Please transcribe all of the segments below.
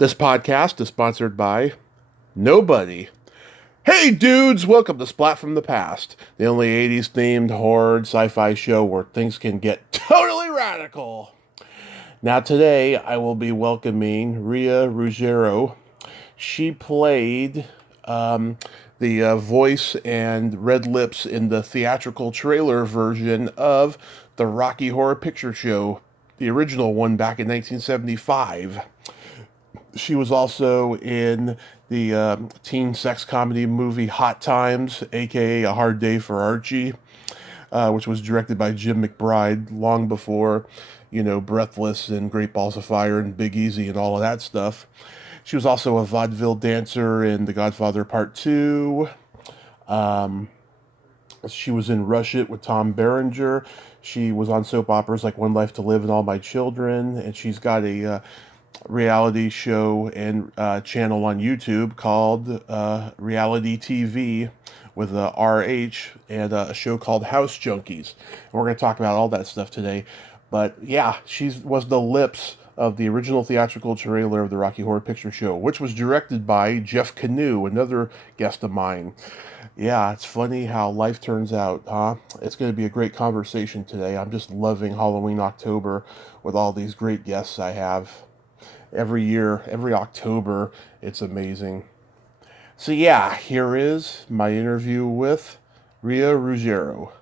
This podcast is sponsored by nobody. Hey dudes, welcome to Splat from the Past, the only 80s themed horror sci-fi show where things can get totally radical. Now today I will be welcoming Rhea Ruggiero. She played the voice and red lips in the theatrical trailer version of the Rocky Horror Picture Show, the original one back in 1975. She was also in the teen sex comedy movie Hot Times, aka A Hard Day for Archie, which was directed by Jim McBride long before, Breathless and Great Balls of Fire and Big Easy and all of that stuff. She was also a vaudeville dancer in The Godfather Part 2. She was in Rush It with Tom Berenger. She was on soap operas like One Life to Live and All My Children. And she's got a reality show and channel on YouTube called Reality TV with RH and a show called House Junkies. And we're going to talk about all that stuff today. But yeah, she was the lips of the original theatrical trailer of the Rocky Horror Picture Show, which was directed by Jeff Canoe, another guest of mine. Yeah, it's funny how life turns out, huh? It's going to be a great conversation today. I'm just loving Halloween October with all these great guests I have. Every year, every October, it's amazing. So yeah, here is my interview with Rhea Ruggiero.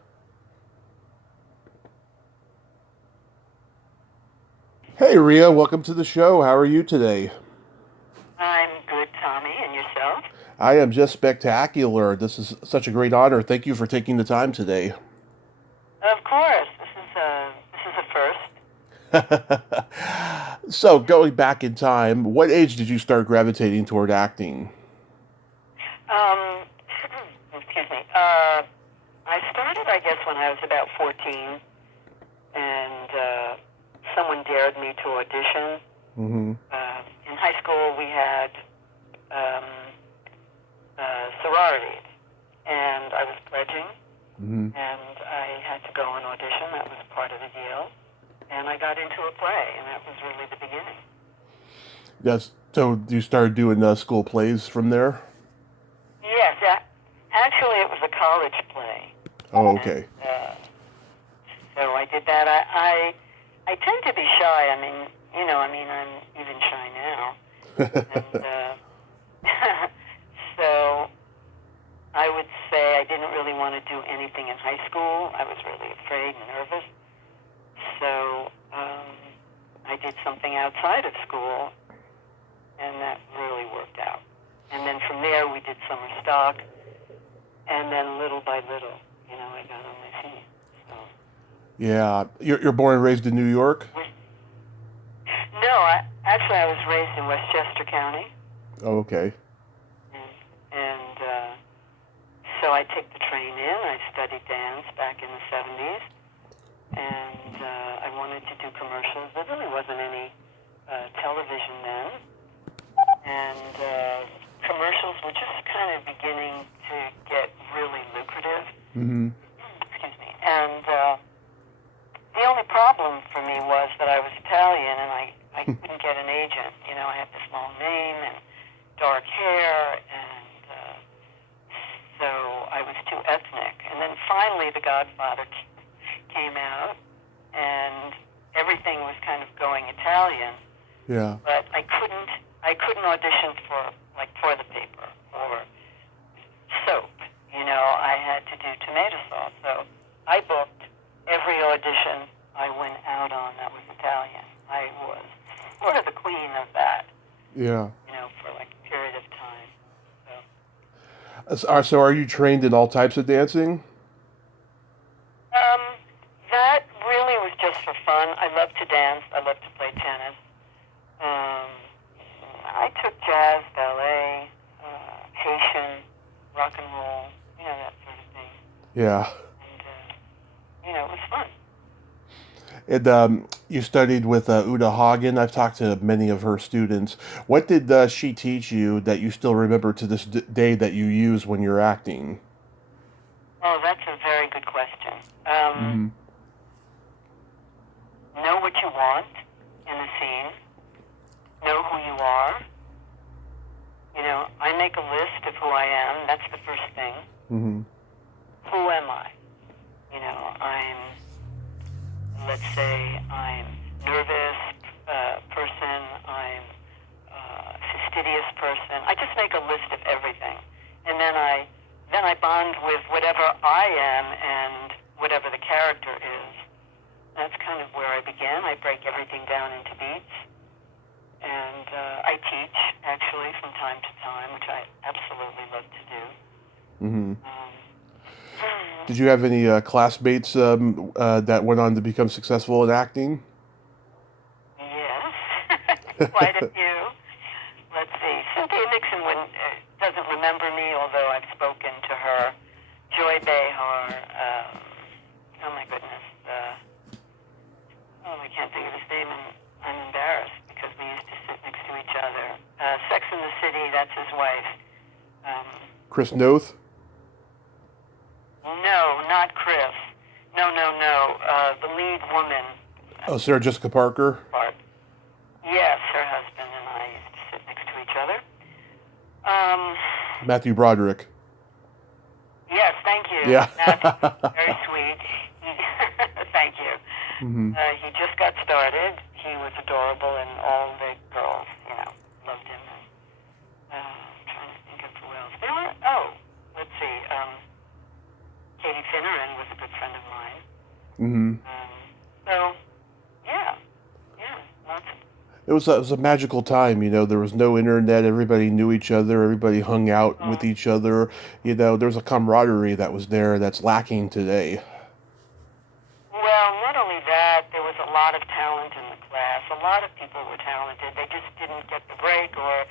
Hey Rhea, welcome to the show. How are you today? I'm good, Tommy, and yourself? I am just spectacular. This is such a great honor. Thank you for taking the time today. Of course. This is a first. So, going back in time, what age did you start gravitating toward acting? Um, excuse me. I started, I guess, when I was about 14, and someone dared me to audition. Mm-hmm. In high school, we had sororities, and I was pledging, Mm-hmm. and I had to go and audition. That was part of the deal. And I got into a play, and that was really the beginning. Yes. So you started doing school plays from there? Yes, actually, it was a college play. Oh, okay. And, so I did that. I tend to be shy. I'm even shy now. And so I would say I didn't really want to do anything in high school. I was really afraid and nervous. So I did something outside of school, and that really worked out. And then from there, we did summer stock, and then little by little, I got on my feet. So. Yeah. You're born and raised in New York? No, I was raised in Westchester County. Oh, okay. And so I took the train in. I studied dance back in the 70s. And I wanted to do commercials. There really wasn't any television then. And commercials were just kind of beginning to get really lucrative. Mm-hmm. Excuse me. And the only problem for me was that I was Italian and I couldn't get an agent. I had this long name and dark hair, and so I was too ethnic. And then finally The Godfather came out, and everything was kind of going Italian. Yeah. But I couldn't audition for the paper or soap. I had to do tomato sauce. So I booked every audition I went out on that was Italian. I was sort of the queen of that. Yeah. For a period of time. So are you trained in all types of dancing? That really was just for fun. I love to dance. I love to play tennis. I took jazz, ballet, Haitian, rock and roll, that sort of thing. Yeah. And, it was fun. And you studied with Uda Hagen. I've talked to many of her students. What did she teach you that you still remember to this day that you use when you're acting? Oh, that's a very good question. Mm-hmm. Know what you want in the scene. Know who you are. Mm-hmm. Who am I? You know, let's say I'm nervous person, I'm fastidious person. I just make a list of everything, and then I bond with whatever I am and whatever the character is. That's kind of where I begin. I break everything down into beats, and I teach actually from time to time, which I absolutely love to do. Mm-hmm. Did you have any classmates that went on to become successful in acting? Yes, quite a few. Let's see. Cynthia Nixon doesn't remember me, although I've spoken to her. Joy Behar. Oh my goodness. I can't think of his name, and I'm embarrassed because we used to sit next to each other. Sex in the City. That's his wife. Chris Noth? No, not Chris. No. The lead woman. Oh, Sarah Jessica Parker? Yes, her husband and I used to sit next to each other. Matthew Broderick. Yes, thank you. Yeah. Matthew, very sweet. Thank you. Mm-hmm. He just got started. He was adorable, and all the girls, loved him. And, I'm trying to think of who else. Let's see. Katie Finneran was a good friend of mine. Mm-hmm. So, yeah, lots of. It was a magical time, you know. There was no internet. Everybody knew each other. Everybody hung out with each other. You know, there was a camaraderie that was there that's lacking today. Well, not only that, there was a lot of talent in the class. A lot of people were talented. They just didn't get the break, or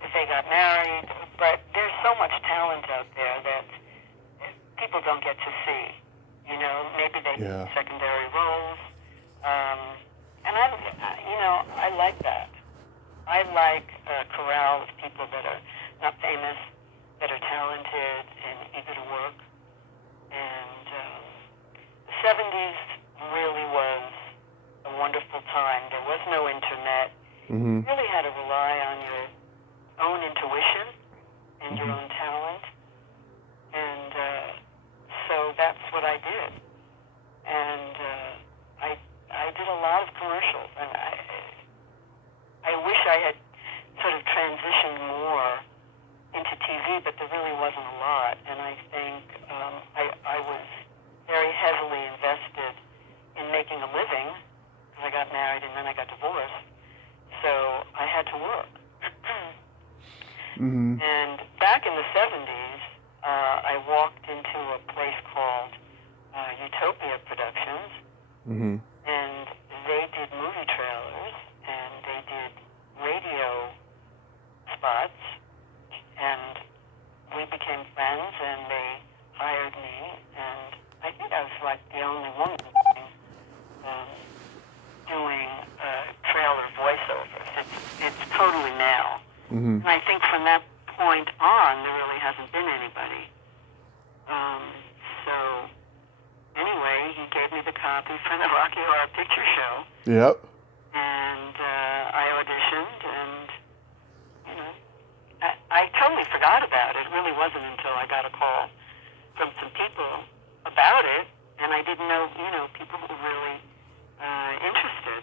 if they got married. But there's so much talent out there that people don't get to see. You know, maybe they get secondary roles. And I like that. I like a corral of people that are not famous, that are talented and eager to work. And the 70s really was a wonderful time. There was no internet. Mm-hmm. You really had to rely on your own intuition and your own talent. And so that's what I did. And I did a lot of commercials, and I wish I had sort of transitioned more into TV, but there really wasn't a lot. And I think I was very heavily invested in making a living because I got married and then I got divorced. So I had to work. Mm-hmm. And back in the 70s, I walked into a place called Utopia Productions. Mm-hmm. And they did movie trailers, and they did radio spots, and we became friends, and they hired me, and I think I was like the only woman doing trailer voiceovers. It's totally now. Mm-hmm. And I think from that point on, there really hasn't been anybody. So anyway, he gave me the copy for the Rocky Horror Picture Show. Yep. And I auditioned, and, I totally forgot about it. It really wasn't until I got a call from some people about it, and I didn't know, people who were really interested.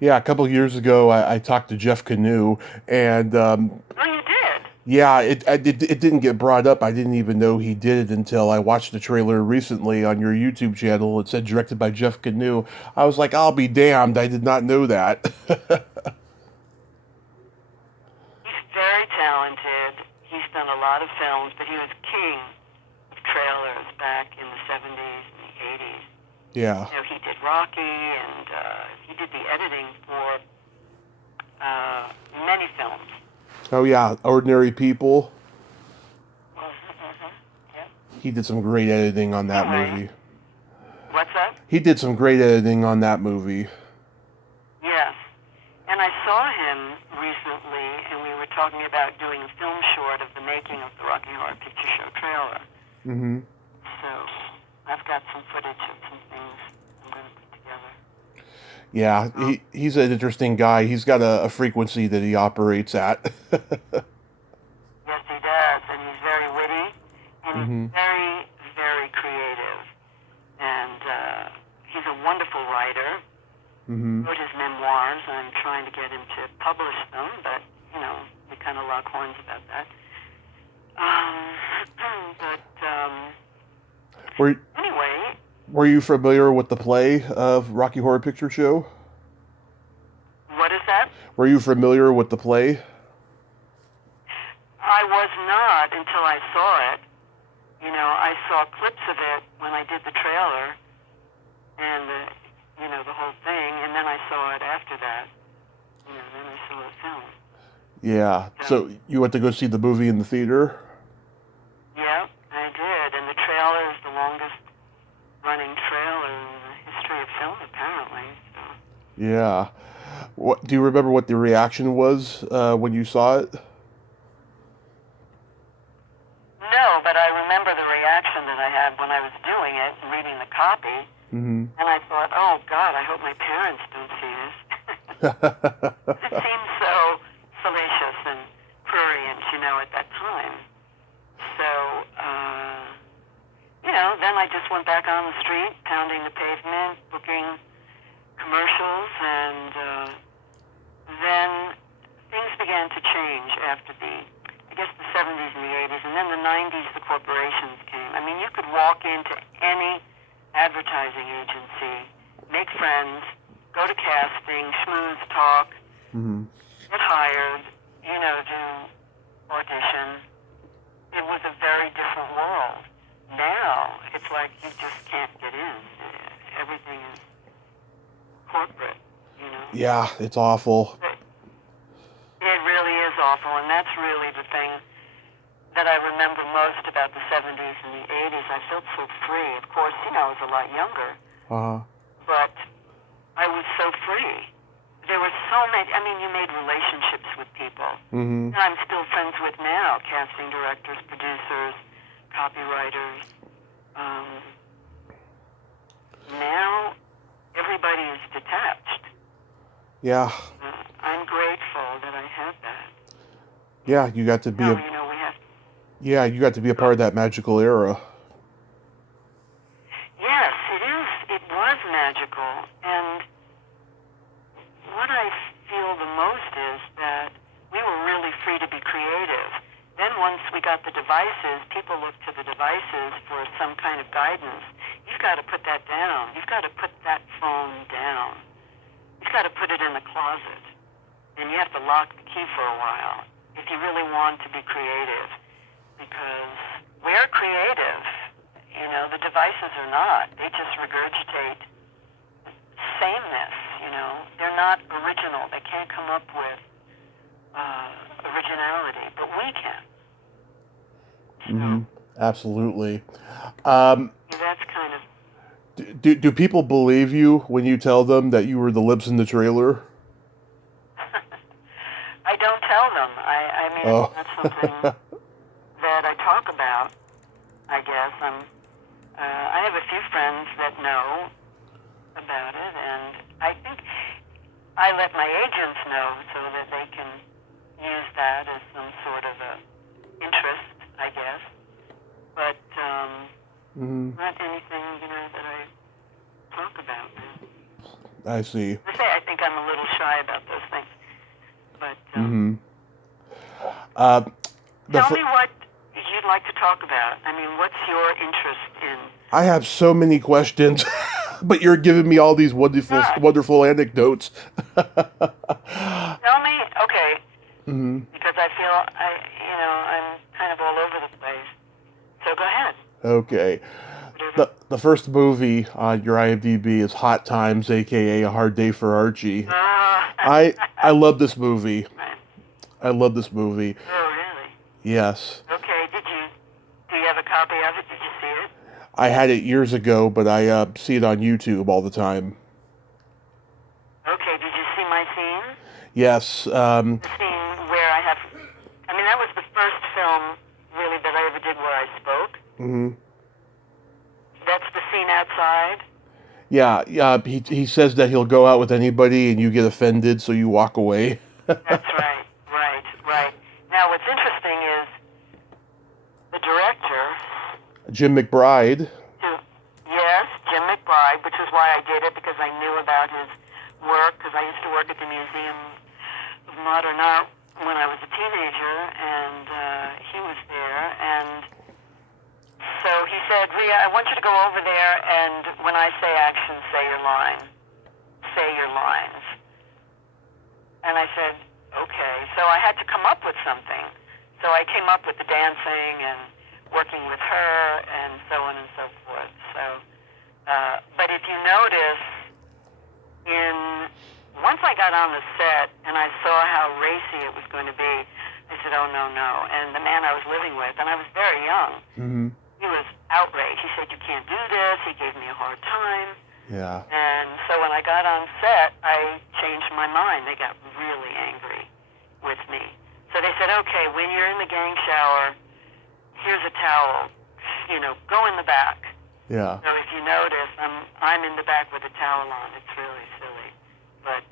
Yeah, a couple of years ago, I talked to Jeff Canoe, and Oh, you did? yeah, it didn't get brought up. I didn't even know he did it until I watched the trailer recently on your YouTube channel. It said directed by Jeff Canoe. I was like, I'll be damned. I did not know that. He's very talented. He's done a lot of films, but he was king of trailers back in the 70s and the 80s. Yeah. He did Rocky, and he did the editing for many films. Oh, yeah, Ordinary People. Yeah. He did some great editing on that movie. What's that? He did some great editing on that movie. Yes. And I saw him recently, and we were talking about doing a film short of the making of the Rocky Horror Picture Show trailer. Mm-hmm. So I've got some footage of some things I'm going to put together. Yeah, he's an interesting guy. He's got a frequency that he operates at. Yes, he does, and he's very witty, and he's Mm-hmm. very, very creative. And he's a wonderful writer. Mm-hmm. Wrote his memoirs. I'm trying to get him to publish them, but, you know, we kind of lock horns about that. Anyway. Were you familiar with the play of Rocky Horror Picture Show? What is that? Were you familiar with the play? I was not until I saw it. You know, I saw clips of it when I did the trailer and the whole thing, and then I saw it after that. You know, then I saw the film. Yeah. So you went to go see the movie in the theater? Yeah, I did, and the trailer is the longest running trailer in the history of film, apparently. So. Yeah. What do you remember what the reaction was when you saw it? No, but I remember the reaction that I had when I was doing it and reading the copy. Mm-hmm. And I thought, oh, God, I hope my parents don't see this. It seemed so salacious and prurient, you know, at that time. So, then I just went back on the street, pounding the pavement, booking commercials, and then things began to change after the 70s and the 80s, and then the 90s, the corporations came. I mean, you could walk into any advertising agency, make friends, go to casting, schmooze, talk, Mm-hmm. get hired, do audition. It was a very different world. Now, it's like you just can't get in. Everything is corporate, Yeah, it's awful. It really is awful, and that's really the thing that I remember most about the 70s and the 80s. I felt so free. Of course, I was a lot younger, but I was so free. There were so many, you made relationships with people. Mm-hmm. And I'm still friends with now, casting directors, producers, copywriters. Now, everybody is detached. Yeah. I'm grateful that I had that. Yeah, you got to be we have. Yeah, you got to be a part of that magical era. Yes, it is. It was magical, and what I feel the most is that we were really free to be creative. Then once we got the devices, people look to the devices for some kind of guidance. You've got to put that down. You've got to put that phone down. You've got to put it in the closet. And you have to lock the key for a while if you really want to be creative. Because we're creative. The devices are not. They just regurgitate sameness, They're not original. They can't come up with originality, but we can. Mm-hmm. Absolutely. That's kind of... Do people believe you when you tell them that you were the lips in the trailer? I don't tell them. That's something that I talk about, I guess. I have a few friends that know about it, and I think I let my agents know so that they can use that as some sort of a interest, I guess. But not anything, that I talk about. I see. I think I'm a little shy about those things. But tell me what you'd like to talk about. What's your interest in? I have so many questions, but you're giving me all these wonderful anecdotes. Tell me, okay. Mm-hmm. Because I feel I'm kind of all over the place. So go ahead. Okay. The first movie on your IMDb is Hot Times, aka A Hard Day for Archie. I love this movie. Right. I love this movie. Oh, really? Yes. Okay. Do you have a copy of it? Did you see it? I had it years ago, but I see it on YouTube all the time. Okay. Did you see my scene? Yes. The scene where I have... that was the first film, really, that I ever did where I spoke. Mm-hmm. That's the scene outside? Yeah. He says that he'll go out with anybody, and you get offended, so you walk away. That's right. Right. Now, what's interesting is the director, Jim McBride. Yes, Jim McBride, which is why I did it, because I knew about his work, because I used to work at the Museum of Modern Art when I was a teenager, and he was there, and so he said, Rhea, I want you to go over there, and when I say action, say your line. Say your lines. And I said, okay. So I had to come up with something. So I came up with the dancing and working with her and so on and so forth. So, but if you notice, once I got on the set and I saw how racy it was going to be, I said, oh, no, no. And the man I was living with, and I was very young, he was outraged. He said, you can't do this. He gave me a hard time. Yeah. And so when I got on set, I changed my mind. They got really angry with me. So they said, okay, when you're in the gang shower, here's a towel. Go in the back. Yeah. So if you notice, I'm in the back with a towel on. It's really silly. But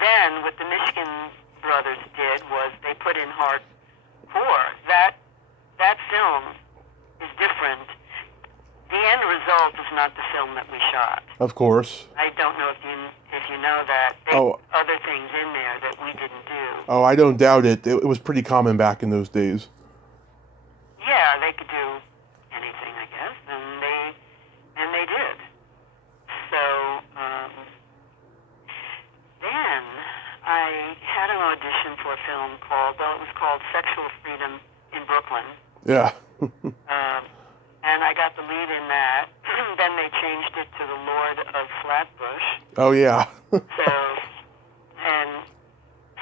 then what the Michigan brothers did was they put in hardcore. That film is different. The end result is not the film that we shot. Of course. I don't know if you know that. There's other things in there that we didn't do. Oh, I don't doubt it. It was pretty common back in those days. Yeah, they could do anything, I guess, and they did. So then I had an audition for a film it was called Sexual Freedom in Brooklyn. Yeah. And I got the lead in that. Then they changed it to The Lord of Flatbush. Oh, yeah. And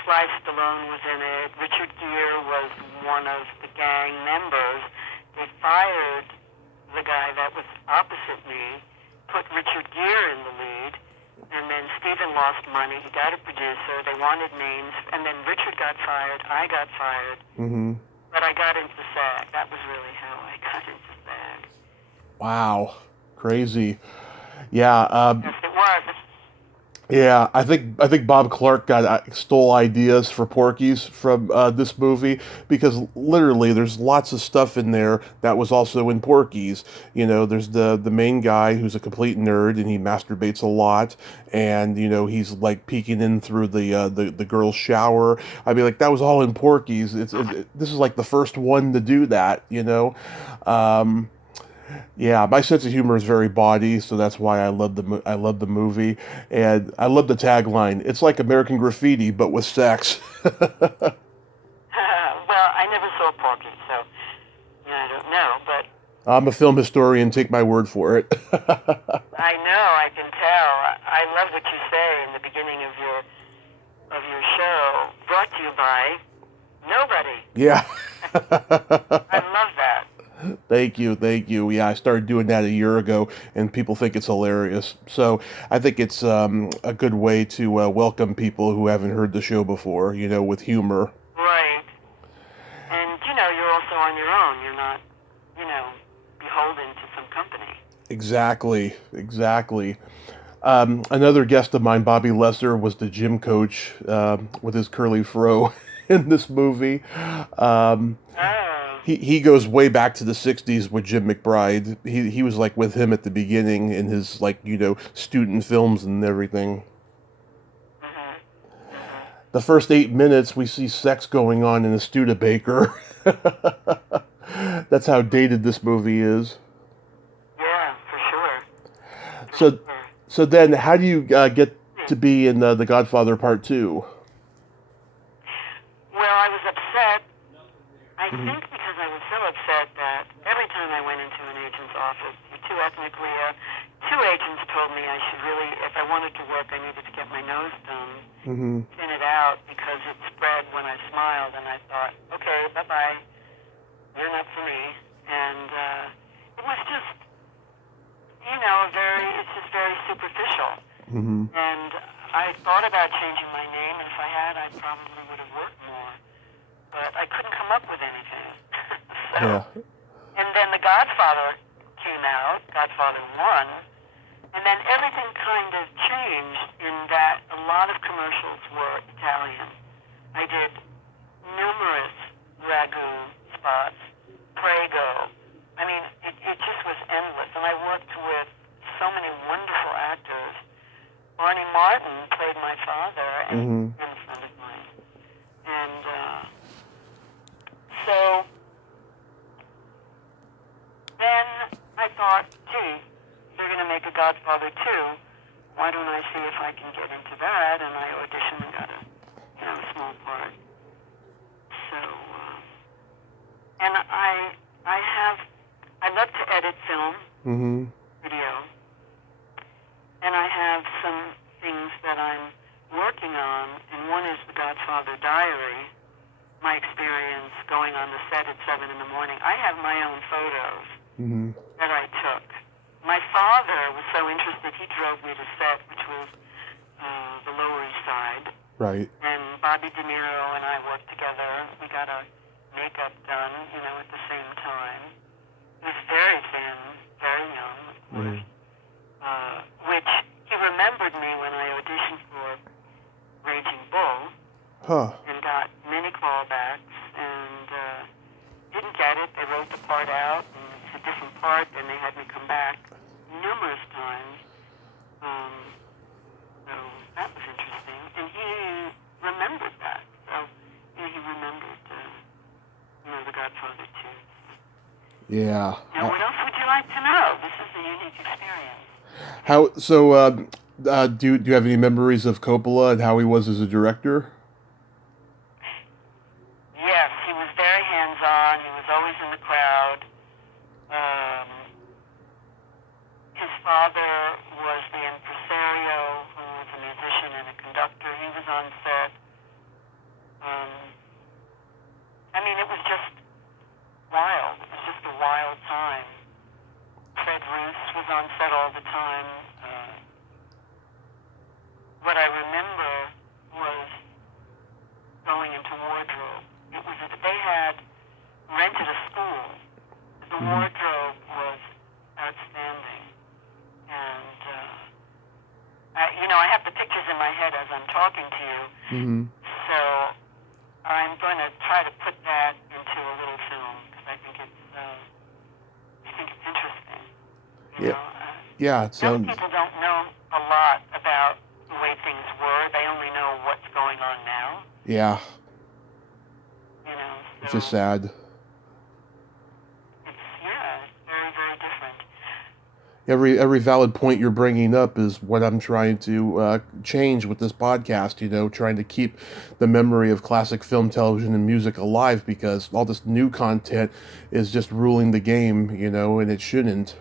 Sly Stallone was in it. Richard Gere was one of the gang members. They fired the guy that was opposite me, put Richard Gere in the lead, and then Steven lost money. He got a producer. They wanted names, and then Richard got fired. I got fired. Mm-hmm. But I got into SAG. That was really how I got into SAG. Wow. Crazy. Yeah. Yes, it was. Yeah, I think Bob Clark stole ideas for Porky's from this movie, because literally there's lots of stuff in there that was also in Porky's. There's the main guy who's a complete nerd and he masturbates a lot, and he's like peeking in through the girl's shower. I mean, like, that was all in Porky's. This is like the first one to do that. Yeah, my sense of humor is very bawdy, so that's why I love the movie, and I love the tagline. It's like American Graffiti, but with sex. Well, I never saw Porky, so I don't know, but I'm a film historian. Take my word for it. I know, I can tell. I love what you say in the beginning of your show. Brought to you by nobody. Yeah. I love that. Thank you. Yeah, I started doing that a year ago, and people think it's hilarious. So I think it's a good way to welcome people who haven't heard the show before, with humor. Right. And, you're also on your own. You're not, beholden to some company. Exactly. Another guest of mine, Bobby Lesser, was the gym coach with his curly fro in this movie. He goes way back to the 60s with Jim McBride. He was like with him at the beginning in his student films and everything. The first 8 minutes we see sex going on in a Studebaker. That's how dated this movie is. Yeah, for sure. So then how do you get to be in The Godfather Part 2? Well, I was upset. I think because I was so upset that every time I went into an agent's office, you're too ethnically, two agents told me I should really, if I wanted to work, I needed to get my nose done, thin it out, because it spread when I smiled, and I thought, okay, bye-bye, you're not for me. And it was just, it's just very superficial. And I thought about changing my name, and if I had, I probably would have worked more. But I couldn't come up with anything. And then The Godfather came out, Godfather 1, and then everything kind of changed in that a lot of commercials were Italian. I did numerous ragu spots, Prego. I mean, Godfather 2. Why don't I see if I can get into that? And I auditioned and got a, small part. So, and I love to edit film, video, and I have some things that I'm working on, and one is the Godfather Diary, my experience going on the set at 7 in the morning. I have my own photos that I took. My father was so interested, he drove me to set, which was the Lower East Side. Right. And Bobby De Niro and I worked together. We got our makeup done, at the same time. He was very thin, very young, of course. Which he remembered me when I auditioned for Raging Bull. And got many callbacks and didn't get it. They wrote the part out, and it's a different part, and they had me come back numerous times. So that was interesting. And he remembered that. So he remembered, The Godfather 2. Yeah. Now, what else would you like to know? This is a unique experience. Do you have any memories of Coppola and how he was as a director? Yes, he was very hands-on. He was always in the crowd. His father was the impresario, who was a musician and a conductor. He was on set. It was just wild. It was just a wild time. Fred Roos was on set all the time. What I remember was going into wardrobe. They had rented a school. The wardrobe was outstanding. And, I have the pictures in my head as I'm talking to you. So I'm going to try to put that into a little film because I think it's interesting. Young people don't know a lot about the way things were. They only know what's going on now. Yeah. It's just sad. It's very, very different. Every valid point you're bringing up is what I'm trying to change with this podcast, trying to keep the memory of classic film, television, and music alive, because all this new content is just ruling the game, and it shouldn't.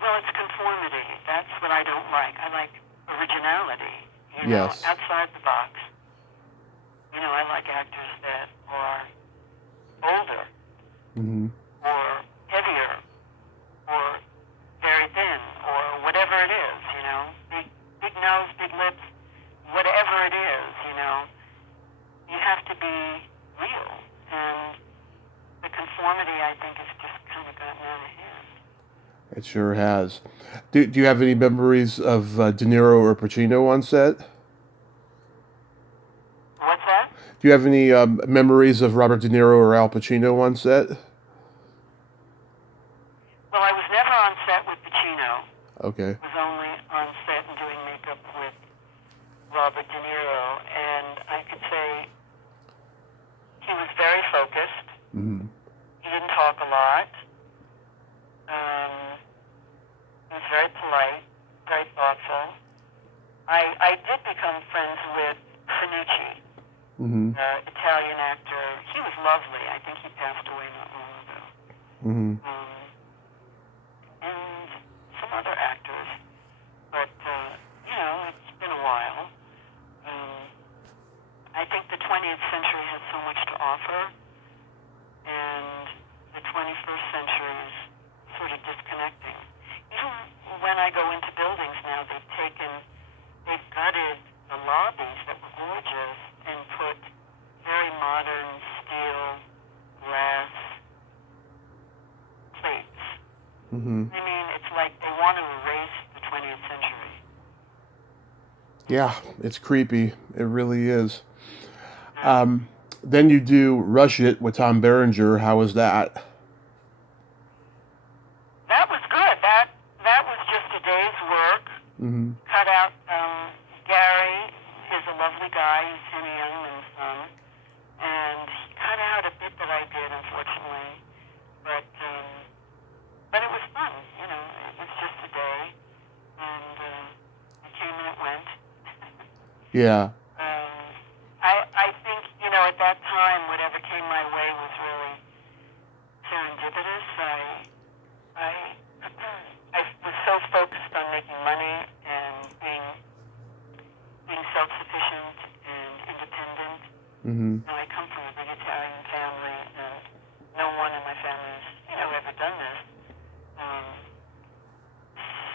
Well, it's conformity. That's what I don't like. I like originality, Yes. outside the box. I like actors that are older, or heavier, or very thin, or whatever it is, big nose, big lips, whatever it is, you have to be real. And the conformity, I think, has just kind of gotten out of hand. It sure has. Do you have any memories of De Niro or Pacino on set? What's that? Do you have any memories of Robert De Niro or Al Pacino on set? Well, I was never on set with Pacino. Okay. I was only on set and doing makeup with Robert De Niro, and I could say he was very focused. He didn't talk a lot. He was very polite, very thoughtful. I did become friends with Finucci, Italian actor. He was lovely. I think he passed away not long ago. And some other actors. But, it's been a while. I think the 20th century has so much to offer, and the 21st century is sort of disconnecting. Even when I go into buildings now, they've gutted the lobbies that were gorgeous and put very modern steel, glass plates. It's like they want to erase the 20th century. Yeah, it's creepy. It really is. Then you do Rush It with Tom Berenger. How was that? That was good. That was just a day's work. Cut out. Gary is a lovely guy. He's Henny Youngman's son, and he cut out a bit that I did, unfortunately. But it was fun. Yeah. I think, at that time, whatever came my way was really serendipitous. I, I was so focused on making money and being self-sufficient and independent. Mm-hmm. I come from a big Italian family, and no one in my family has, ever done this. Um,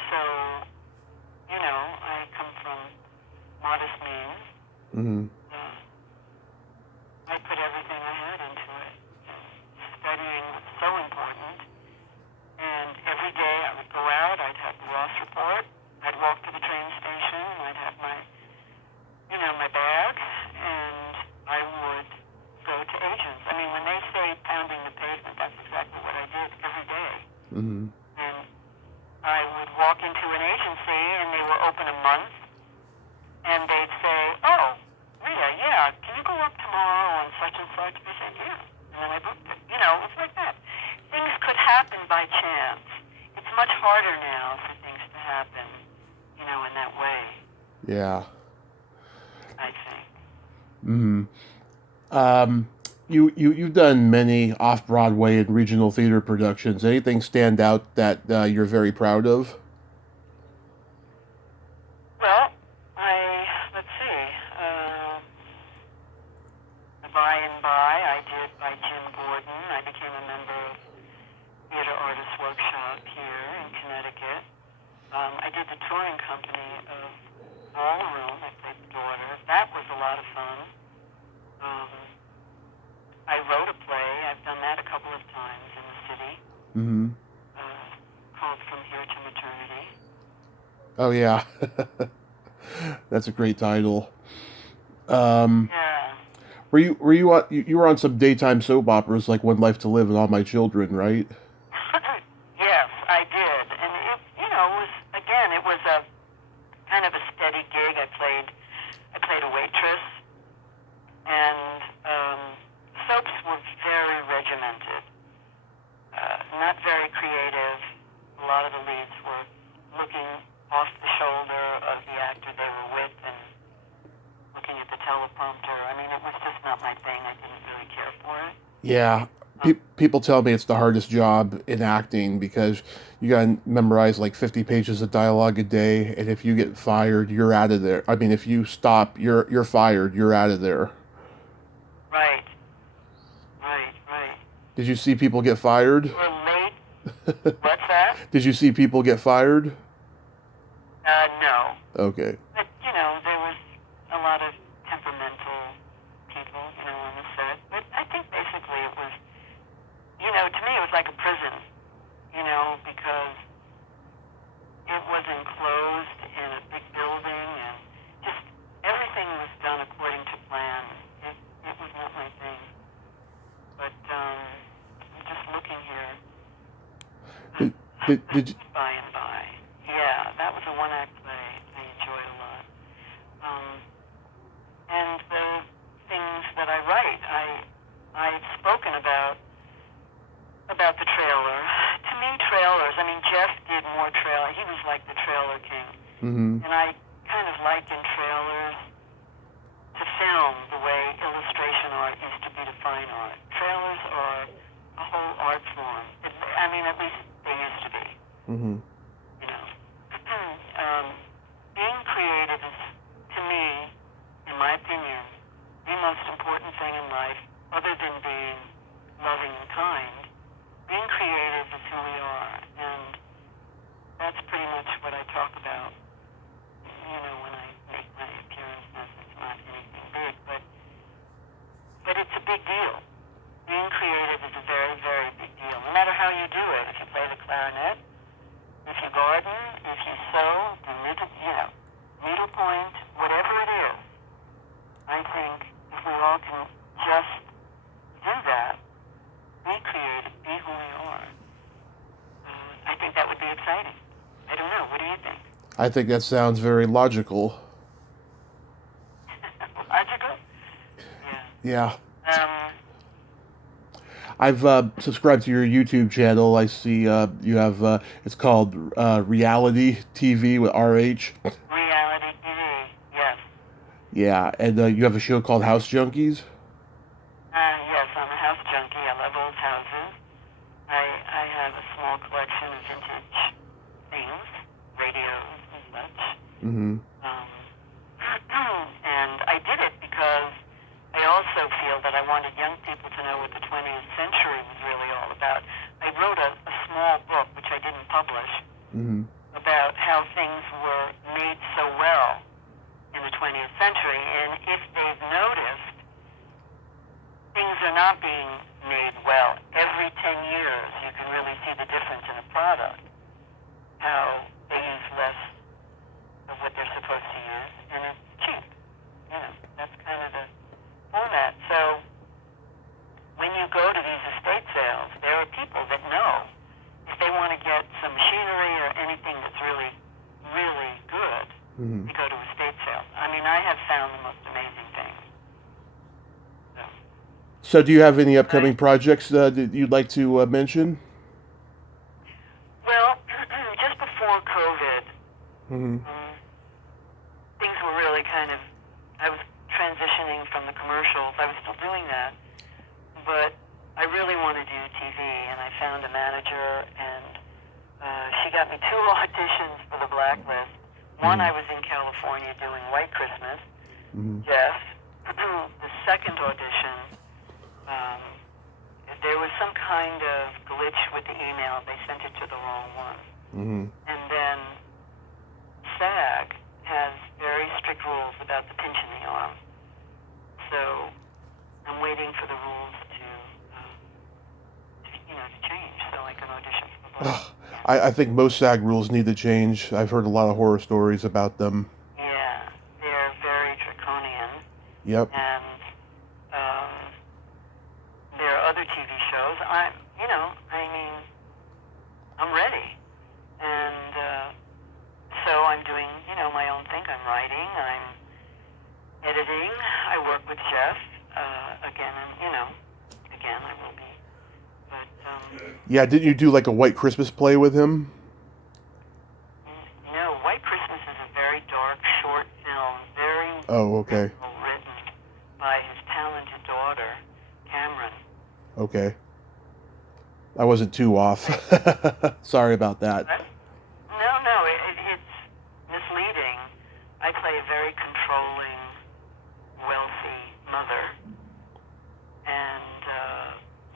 so, I come from modest means. Mm-hmm. I put everything I had into it. Studying was so important. And every day I would go out, I'd have the Ross report, I'd walk to the train station, I'd have my bag, and I would go to agents. I mean, when they say pounding the pavement, that's exactly what I did every day. Mm-hmm. And I would walk into an agency, and they were open a month, and they'd say, oh, Rhea, yeah, can you go up tomorrow on such and such? I said, yeah. And then I booked it. It was like that. Things could happen by chance. It's much harder now for things to happen, in that way, Yeah. I think. Mm-hmm. You've done many off-Broadway and regional theater productions. Anything stand out that you're very proud of? Well, let's see, The By and By I did by Jim Gordon. I became a member of Theater Artists Workshop here in Connecticut. I did the touring company of Ballroom. I played the daughter. That was a lot of fun. I wrote a play. I've done that a couple of times in the city, Mm-hmm. called From Here to Maternity. Oh yeah, that's a great title. Yeah. You were on some daytime soap operas like One Life to Live and All My Children, right? Yes, I did. And it was a kind of a steady gig. I played a waitress, and soaps were very regimented, not very creative. A lot of the leads were looking off the shoulder of the actor they were with and looking at the teleprompter. I mean, it was just not my thing. I didn't really care for it. Yeah. People tell me it's the hardest job in acting because you got to memorize like 50 pages of dialogue a day, and if you get fired, you're out of there. I mean, if you stop, you're fired. You're out of there. Right, right. Did you see people get fired? We're late. What's that? Did you see people get fired? No. Okay. But, there was a lot of temperamental people, on the set. But I think basically it was, to me it was like a prison, because it was enclosed in a big building and just everything was done according to plan. It was not my thing. But I'm just looking here. Did you, By and By. Yeah, that was a one-act play I enjoyed a lot. And the things that I write, I've spoken about the trailer. To me, trailers, I mean, Jeff did more trailer. He was like the trailer king. mm-hmm. And I kind of liken trailers to film the way illustration art used to be to fine art. Trailers are a whole art form. I mean, at least they used to be. Mm-hmm. Being creative is, to me, in my opinion, the most important thing in life, other than being loving and kind. Being creative is who we are, and that's pretty much what I talk about, when I make my appearances. It's not anything big, but it's a big deal. Being creative is a very, very big deal, no matter how you do it. If you play the clarinet, if you garden, if you sew, do needlepoint, whatever it is, I think if we all can just do that, be creative, be who we are, I think that would be exciting. I don't know. What do you think? I think that sounds very logical. Logical? Yeah. Yeah. I've subscribed to your YouTube channel. I see you have, it's called Reality TV with RH. Reality TV, yes. Yeah, and you have a show called House Junkies? Yes, I'm a house junkie. I love old houses. I have a small collection of vintage things, radios and such. Mm-hmm. Um, and I did it because I also feel that I wanted young people to know what the 20th century was really all about. I wrote a small book, which I didn't publish, Mm-hmm. about how things were made so well in the 20th century. And if they've noticed, things are not being made well. Every 10 years, you can really see the difference in a product, how they use less of what they're supposed to use, and it's cheap. You know, that's kind of the format. So when you go to these estate sales, there are people that know if they want to get some machinery or anything that's really, really good, Mm-hmm. to go to estate sales. I mean, I have found the most amazing things. So, So, do you have any upcoming projects that you'd like to mention? well, just before COVID, Mm-hmm. things were really kind of, I was transitioning from the commercials. I was still doing that, but I really want to do TV, and I found a manager, and she got me two auditions for the Blacklist. One, I was in California doing White Christmas, Mm-hmm. Jeff. The second audition, um, there was some kind of glitch with the email. They sent it to the wrong one. Mm-hmm. And then SAG has very strict rules about the pinch in the arm. So I'm waiting for the rules to change so I can audition for the Black. I think most SAG rules need to change. I've heard a lot of horror stories about them. Yeah, they're very draconian. Yep. And um, there are other TV shows. I'm ready. And so I'm doing, my own thing. I'm writing, I'm editing. I work with Jeff. Again, I will be. But, Yeah, didn't you do like a White Christmas play with him? White Christmas is a very dark, short film, very Oh, okay. well written by his talented daughter, Cameron. Okay. I wasn't too off. Sorry about that. No, it's misleading. I play a very controlling, wealthy mother, and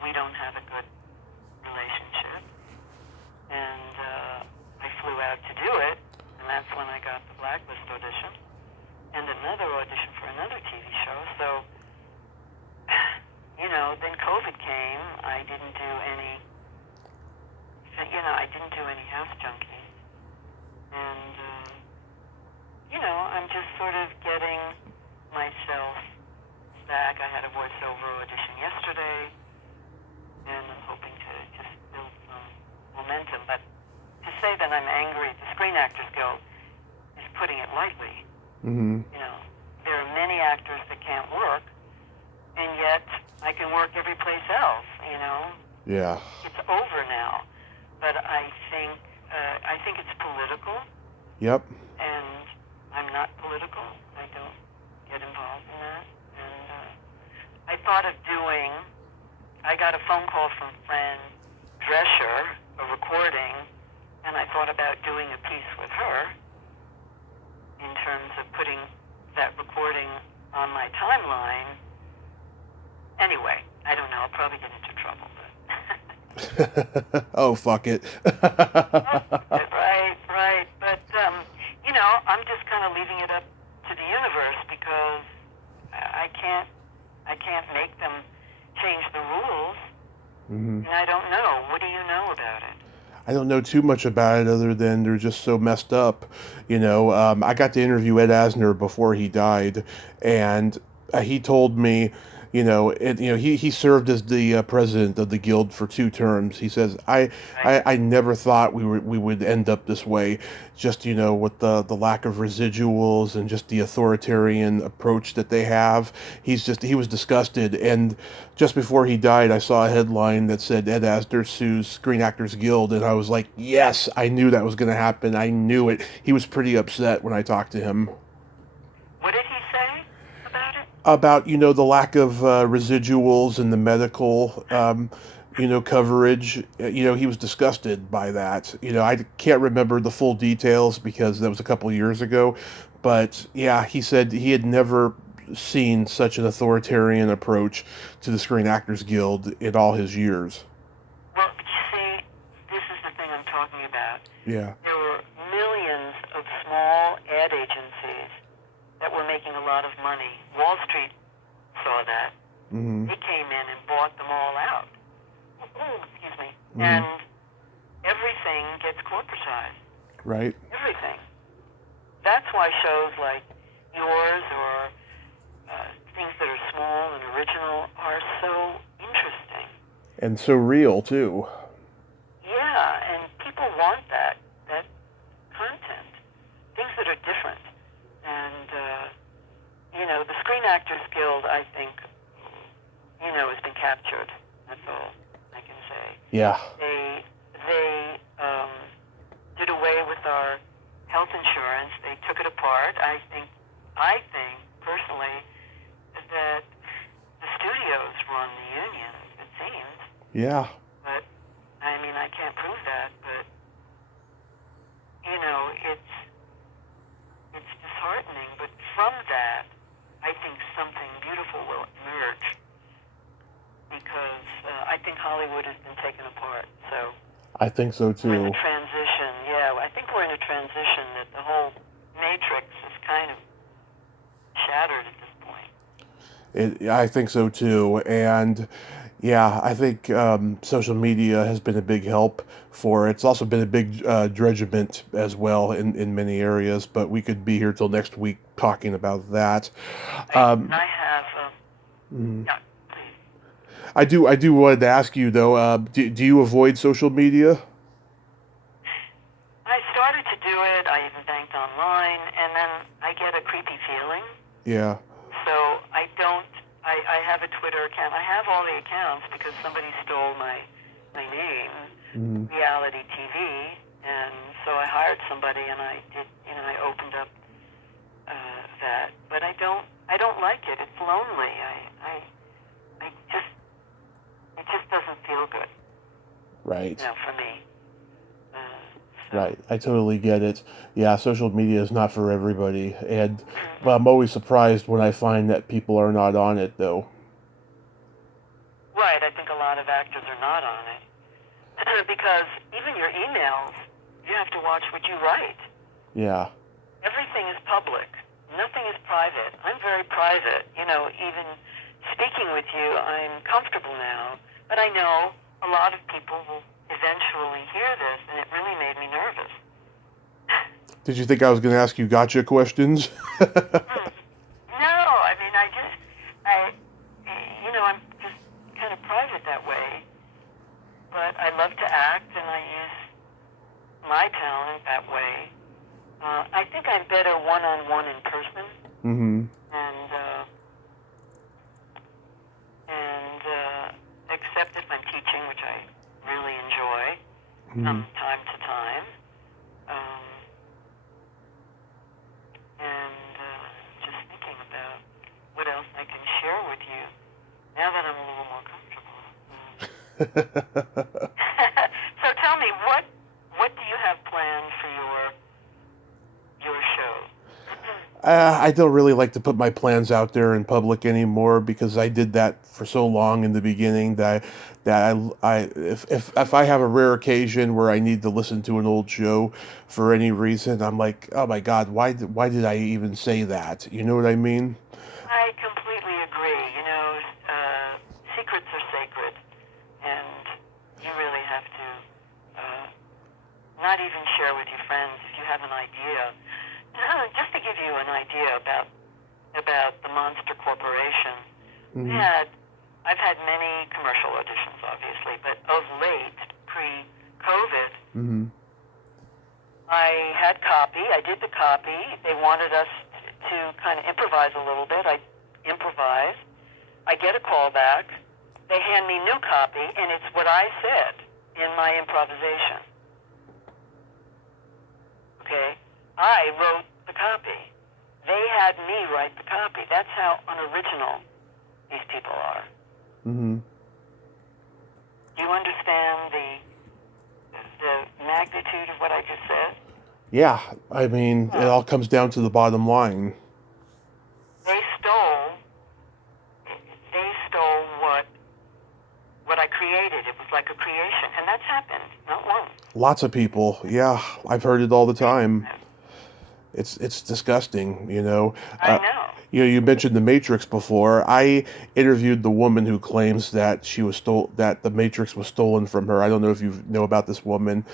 we don't have a good relationship. And I flew out to do it, and that's when I got the Blacklist audition, and another audition for another TV show. So, then COVID came. I didn't do any house junkies. And, I'm just sort of getting myself back. I had a voiceover audition yesterday, and I'm hoping to just build some momentum. But to say that I'm angry at the Screen Actors Guild is putting it lightly. Mm-hmm. There are many actors that can't work, and yet I can work every place else, Yeah. It's over now. But I think it's political, Yep. and I'm not political. I don't get involved in that. And I got a phone call from friend Drescher, a recording, and I thought about doing a piece with her in terms of putting that recording on my timeline. Anyway, I don't know. I'll probably get into trouble. Oh, fuck it. Right. But, I'm just kind of leaving it up to the universe because I can't make them change the rules. Mm-hmm. And I don't know. What do you know about it? I don't know too much about it other than they're just so messed up. I got to interview Ed Asner before he died, and he told me, he served as the president of the guild for 2 terms. He says, I never thought we would end up this way, just with the lack of residuals and just the authoritarian approach that they have. He was disgusted, and just before he died, I saw a headline that said Ed Asner sues Screen Actors Guild, and I was like, yes, I knew that was going to happen. I knew it. He was pretty upset when I talked to him. What did he say? about the lack of residuals in the medical coverage. He was disgusted by that. I can't remember the full details because that was a couple years ago, but yeah, he said he had never seen such an authoritarian approach to the Screen Actors Guild in all his years. Well, you see, this is the thing I'm talking about. Yeah. There were millions of small ad agencies that were making a lot of money. Wall Street saw that. Mm-hmm. They came in and bought them all out. Excuse me. Mm-hmm. And everything gets corporatized. Right. Everything. That's why shows like yours or things that are small and original are so interesting. And so real, too. Yeah, and people want that content. Things that are different. And, the Screen Actors Guild, I think, has been captured. That's all I can say. Yeah. They did away with our health insurance. They took it apart. I think personally that the studios run the union, it seems. Yeah. But I can't prove that, but it's disheartening. But from that, I think something beautiful will emerge because I think Hollywood has been taken apart. So I think so too. we're in a transition. Yeah, I think we're in a transition that the whole matrix is kind of shattered at this point. I think so too, and yeah, I think social media has been a big help for it. It's also been a big dredgement as well in many areas, but we could be here till next week talking about that. I have. Yeah, please. I do wanted to ask you though. Do you avoid social media? I started to do it. I even banked online, and then I get a creepy feeling. Yeah. So I don't. I have a Twitter account. I have all the accounts because somebody stole my name, reality TV, and so I hired somebody, and I did. I opened up that, but I don't like it. It's lonely. It just doesn't feel good. Right. For me. Right, I totally get it. Yeah, social media is not for everybody, and I'm always surprised when I find that people are not on it, though. Right, I think a lot of actors are not on it because even your emails, you have to watch what you write. Yeah. Everything is public. Nothing is private. I'm very private. Even speaking with you, I'm comfortable now, but I know a lot of people will eventually hear this, and it really made me nervous. Did you think I was going to ask you gotcha questions? No, I'm just kind of private that way, but I love to act, and I use my talent that way. I think I'm better one-on-one in person, and except if I'm teaching, which I really enjoy from time to time. And just thinking about what else I can share with you now that I'm a little more comfortable. So tell me, what do you have planned for your show? I don't really like to put my plans out there in public anymore because I did that for so long in the beginning that if I have a rare occasion where I need to listen to an old show for any reason, I'm like, oh my God, why did I even say that? You know what I mean? I completely agree. Secrets are sacred, and you really have to not even share with your friends if you have an idea. Just to give you an idea about the Monster Corporation, I've had many commercial auditions, obviously, but of late, pre-COVID, I had copy. I did the copy. They wanted us to kind of improvise a little bit. I improvise. I get a call back. They hand me new copy, and it's what I said in my improvisation. Okay? I wrote the copy. they had me write the copy. That's how unoriginal these people are. Mm-hmm. Do you understand the magnitude of what I just said? Yeah, I mean, it all comes down to the bottom line. They stole what I created. It was like a creation, and that's happened, not once. Lots of people, yeah, I've heard it all the time. It's disgusting, you know. I know. You mentioned the Matrix before. I interviewed the woman who claims that that the Matrix was stolen from her. I don't know if you know about this woman.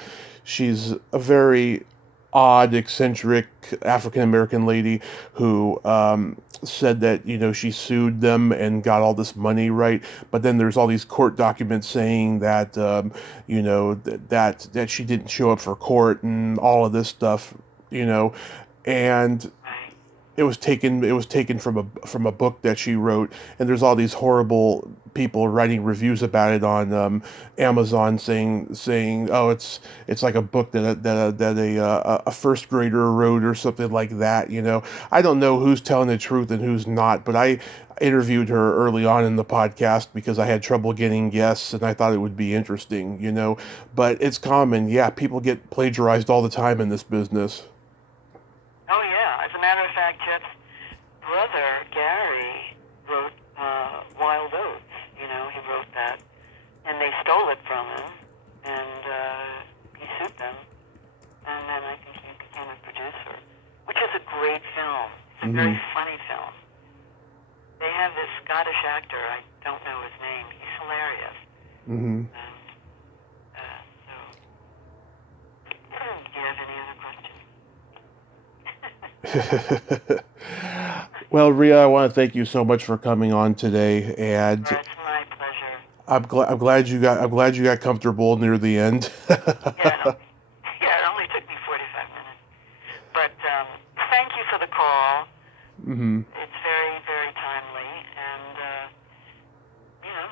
She's a very odd, eccentric African American lady who said that she sued them and got all this money, right? But then there's all these court documents saying that that she didn't show up for court and all of this stuff, and it was taken from a book that she wrote, and there's all these horrible people writing reviews about it on Amazon saying oh it's like a book that a first grader wrote or something like that. I don't know who's telling the truth and who's not, but I interviewed her early on in the podcast because I had trouble getting guests and I thought it would be interesting. But it's common. Yeah, people get plagiarized all the time in this business. Oh, yeah. As a matter of fact, Jeff's brother, Gary, wrote Wild Oats. He wrote that. And they stole it from him, and he sued them. And then I think he became a producer, which is a great film. It's a very funny film. They have this Scottish actor, I don't know his name. He's hilarious. Mm-hmm. Do you have any other questions? Well, Rhea, I want to thank you so much for coming on today, and It's my pleasure. I'm glad you got comfortable near the end. It only took me 45 minutes. But thank you for the call. Mm-hmm. It's very, very timely, and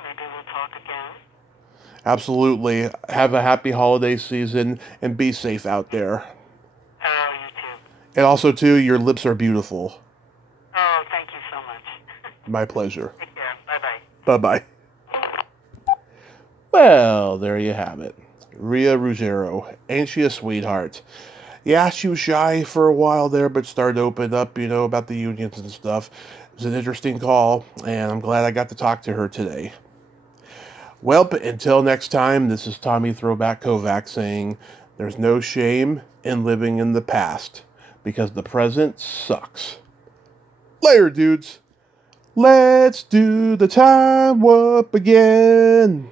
maybe we'll talk again. Absolutely. Have a happy holiday season and be safe out there. Oh, you too. And also, too, your lips are beautiful. Oh, thank you so much. My pleasure. Take care. Bye-bye. Bye-bye. Well, there you have it. Rhea Ruggiero. Ain't she a sweetheart? Yeah, she was shy for a while there, but started to open up, about the unions and stuff. It was an interesting call, and I'm glad I got to talk to her today. Well, but until next time, this is Tommy Throwback Kovac saying, there's no shame in living in the past, because the present sucks. Later, dudes. Let's do the time warp again.